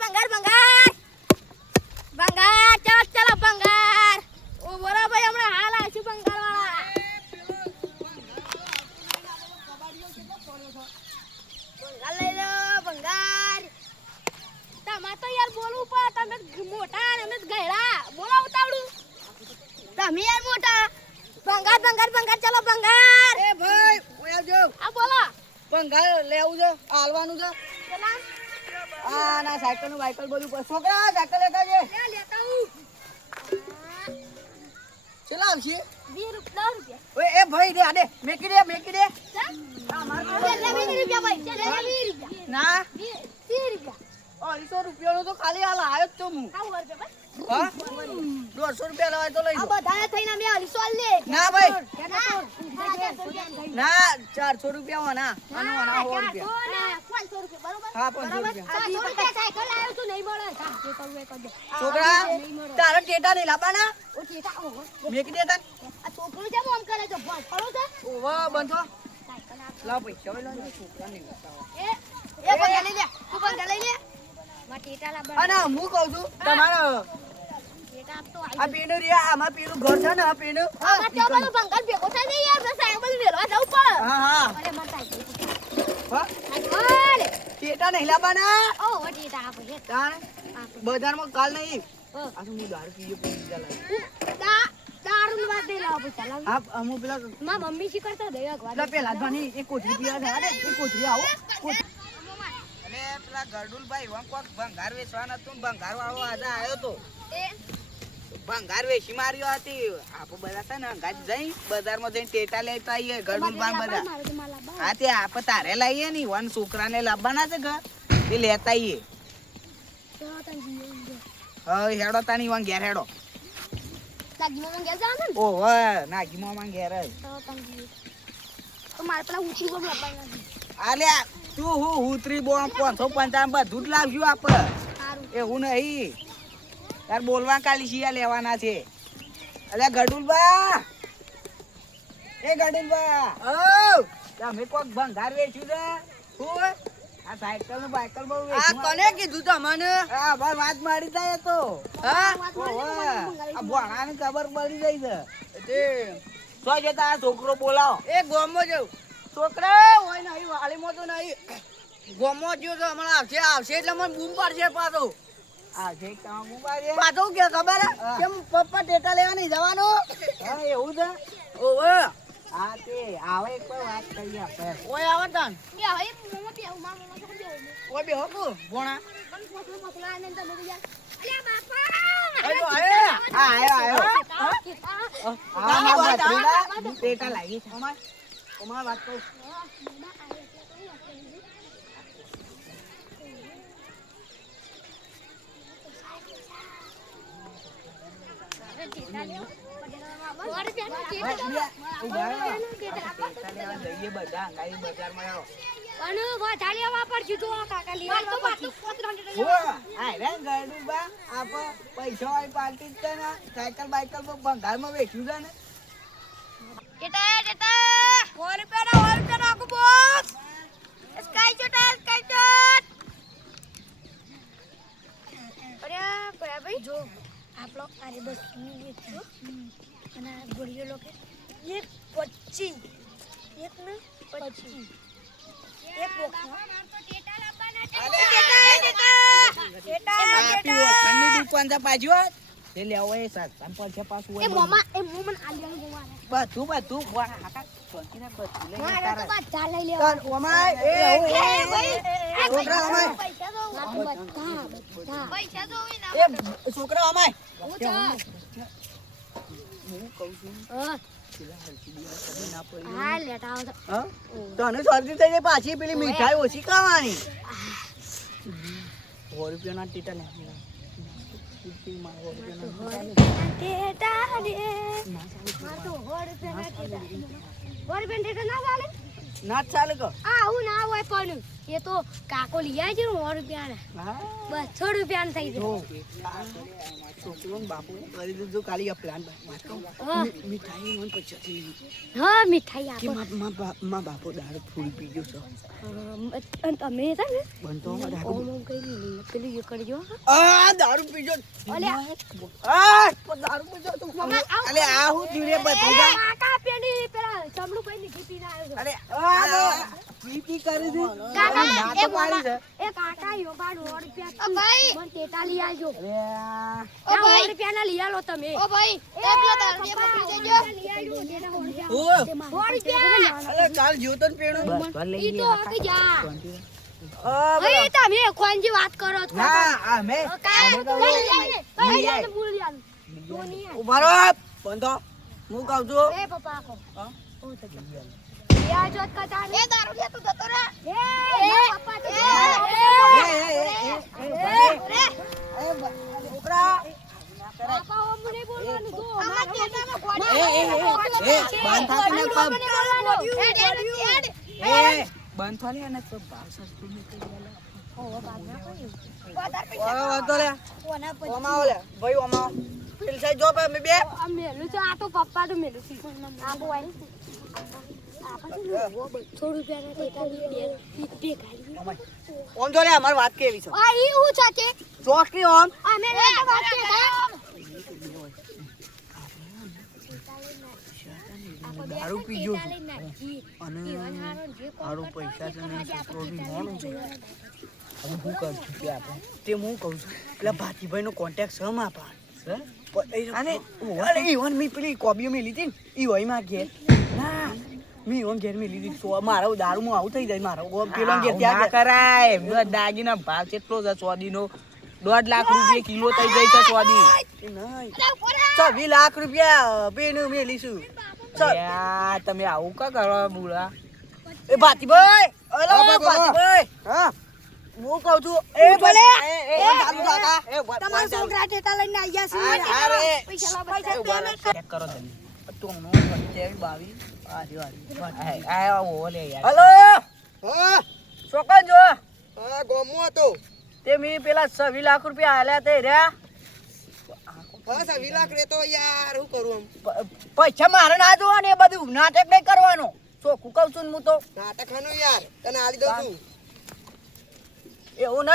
ભંગાર ભંગાર ભંગાર ચાલો ભંગાર ઓ બોલો ભાઈ હમણાં હાલ આવશું ભંગાર વાળા ભંગાર લઈ લો ભંગાર તમારે તો યાર બોલવું પડે તમે મોટા અને અમે ગયડા બોલો ઉતાવળું તમે યાર મોટા ભંગાર ભંગાર ભંગાર ચાલો ભંગાર એ ભાઈ ઓય આવજો આ બોલો ભંગાર લેવું છે હાલવાનું છે ચલા આ ના સાયકલ નું વાયકલ બધું પર છોકરા સાયકલ લેતા છે લેતા હું ચલા આવશે 20 રૂપિયા ઓય એ ભાઈ દે આડે મેકી દે ચા માર 20 રૂપિયા ભાઈ ચા 20 રૂપિયા ના 30 રૂપિયા 200 રૂપિયાનો તો ખાલી હાલ આવ્યો જ તો હું આવું રૂપિયા ભાઈ હા 150 રૂપિયા લેવાય તો લઈ આ લો બધા થઈને અમે 250 લે ના ભાઈ ના ના 400 રૂપિયા વાના આનો વાના 100 રૂપિયા 500 રૂપિયા બરોબર હા 500 રૂપિયા 500 રૂપિયા સાયકલ લાવ્યો તું નહીં મળે જે કરવું એ કરજે છોકરા તારા ટેટા નહીં લાવવાના ઓ ચેટા ઓ મેકી દે તન આ છોકરો કેમ આમ કરે છે ભણ પડો છે ઓવા બંધો સાયકલ આપ લાવ પૈસા હોય લો છોકરા નહીં બતાવો એ પૈસા લઈ લે તું પૈસા લઈ લે માં ટેટા લાવવા અને હું કહું છું તમારો ટેટા આપ તો આ પીનું રિયા આમાં પીનું ઘર છે ને આ પીનું આમાં તો બધું ભંગાર ભેગો થાય ને યાર મેં સાયકલ વેલવા જવું પડે હા હા અરે માર સાયકલ હા સાયકલ ટેટા નહીં લાવવાના ઓ ઓ ટેટા આપો હે તાણ આપો બજારમાં કાલ નહીં હા. આ તો હું દારૂ પીએ પૈસા લાવી દારૂ ની વાત નહીં લાવો પૈસા લાવ હા અમુક પેલા માં મમ્મી શી કરતા દે એક પેલા પેલા ધણી એક કોથળી પીવા છે અરે એક કોથળી આવો અરે પેલા ગરડુલભાઈ વમ કોક ભંગાર વેચવાના હતું ભંગાર વાળો આજે આવ્યો તો ભંગાર વેચી માર્યો હતી આપો બધા છે ને ગાજ જઈ બજારમાં જઈને ટેટા લેતા આવીએ ગરડુલભાઈ બધા હા તે આપ તારે લાવીએ ને વન છોકરાને લાવવાના છે ઘર એ લેતા આવીએ હા હેડો તાની વન ઘેર હેડો ઓ નાગી માં ઘેર જ આલે તું હું ઉતરી બોમ 555 બધું જ લાવજો આપણે એવું નહીં યાર બોલવા કાલી શિયા લેવાના છે અલ્યા ગડુલબા એ ગડુલબા ઓ તમે કોક ભંગાર વેચ્યું છે હું આ સાયકલ ને બાયકલ બહુ વેચ્યું આ કોને કીધું તમને આ બસ વાત મારી જાય તો હા આ ભણાને ખબર પડી જાય છે તે સો જતા આ છોકરો બોલાવો એ ગોમો જઉં છોકરા હોય નહીં વાલીમાં તો નહીં ગોમો જ્યો તો હમણાં આવશે એટલે મને બૂમ પાડશે પાછો આવશે કામ બૂમ પાડશે પાછો કે ખબર કેમ પપ્પા ટેટા લેવા નહીં જવાનું હા એવું છે ઓવે હા તે આવે એક પર વાત કરી આપણે ઓય આવે તન ઓય બે હોકો ભોણા આયો આયો ટેટા લાગી છે અમાર વાત કહું સાયકલ બાયકલ ભંગાર માં વેચ્યું છે ને જો આપણો અરે બસ મિનિટ અને ગોળીઓ લોકો એક 25 એક ને 25 એક બોક્સ દુકાન છે પાછું એ લેવો એ સાત છે પાછું એ મોમા આલિયાનું મોમા બધું હાકા સોંતીને બધું લઈ મારે તો બાદ ચાલ લઈ લેવા તાર ઓમાય એ છોકરા ઓમાય પૈસા દો પૈસા દો એ છોકરા ઓમાય હું કહું છું હા લેટા આવો હા તને શરદી થઈ જાય પાછી પેલી મીઠાઈ ઓછી ખાવાની 100 રૂપિયાના ટીટા લે ના ચાલે કો આ હું ના હોય પણ એ તો કાકો લઈ આવી છે 100 રૂપિયાના હા 200 રૂપિયાના થઈ જો જાય છોકરો ને બાપુ કરી દીધું કાલી આ પ્લાન વાત કહું હા. મીઠાઈ મને પચાસી લીધી હા મીઠાઈ કે આપો માં બાપો દારૂ ફૂલ પી ગયો છે અને તમે હતા ને બનતો ઓમ ઓમ કઈ નહીં પેલું એ કરજો આ દારૂ પીજો અલ્યા. આ દારૂ પીજો તું મમ્મા, આવ. અલે આ હું ધીરે બધી એ જા કાકા પેલી પેલા ચમડું કઈ ની પીને આવ્યો અરે આ પીપી કરી દે કાકા, ના એ તો પાડી છે એ કાકા યો બાર 100 રૂપિયા ભાઈ મને ટેટા લઈ આવજો અરે આ 100 રૂપિયા ના લઈ આલો તમે ઓ ભાઈ એ પેલા દારૂ પકડી જજો લઈ આવજો ટેટા 100 રૂપિયા અલે કાલ જોતો ને પેણું ઈ તો હકી જા આ એ તમે ખોનજી વાત કરો છો ના આ મે ઉભા રહો બંધો હું કહું છું એ પપ્પા કો હા? ઓ તો યા જોત કતા એ દારૂ લે તું જતો રે એ પપ્પા તો છોકરા પાપા ઓમ મને બોલવાનું તો અમાર કેટામાં બંધ થાકી ને પગ એ બંધ થાલી અને તો ભાવ સસ્તું નીકળી ઓ બાદ ના કોઈ ગયો વાતો લે ઓમાઓ લે ભાઈ ઓમાઓ પેલ સાઈડ જો બે બે આ મેલું છે આ તો પપ્પા તો મેલું છે આ બોય ઓમ જો લે અમાર વાત કેવી છે આ ઈ હું છે ચોકડી ઓમ અમે વાત દારૂ પી ગયો અને હારું પૈસા છે ને છોકરો બી મોણું છે હવે હું કરું છું કે આપણે તે હું કહું છું પેલા ભાતીભાઈ નો કોન્ટેક્ટ છે માં પા અને અરે ઈવન મી પેલી કોબીઓ મેલી હતી ને ઈ હોય માં ઘેર ના મી ઓન ઘેર મેલી હતી સો મારો દારૂ માં આવું થઈ જાય મારો પેલો ઘેર ત્યાં કરાય એમનો દાગીના ભાવ કેટલો છે સોદીનો 1.5 લાખ રૂપિયા કિલો થઈ જાય છે સોદી નહીં 20 લાખ રૂપિયા બેનું મેલીશું તમે આવું કા કરો બુડા એ ભાતીભાઈ અરે ભાતીભાઈ હા હું કહું છું એ ભલે તમારા છોકરા ટેટા લઈને આવ્યા છે અરે પૈસા પેમેન્ટ ચેક કરો તમે તું નો 22 આ ઓ લે યાર હેલો હા છોકરા જો હા ગોમો હતો તે મી પેલા 20 લાખ રૂપિયા આલ્યા તે રહ્યા બસ આ વિલાક રેતો યાર હું કરું આમ પૈસા મારે ના જોવા ને એ બધું નાટક નહીં કરવાનું ચોખ્ખું કહું છું ને હું તો નાટક ખાનું યાર તને આલી દઉં છું એવું નહીં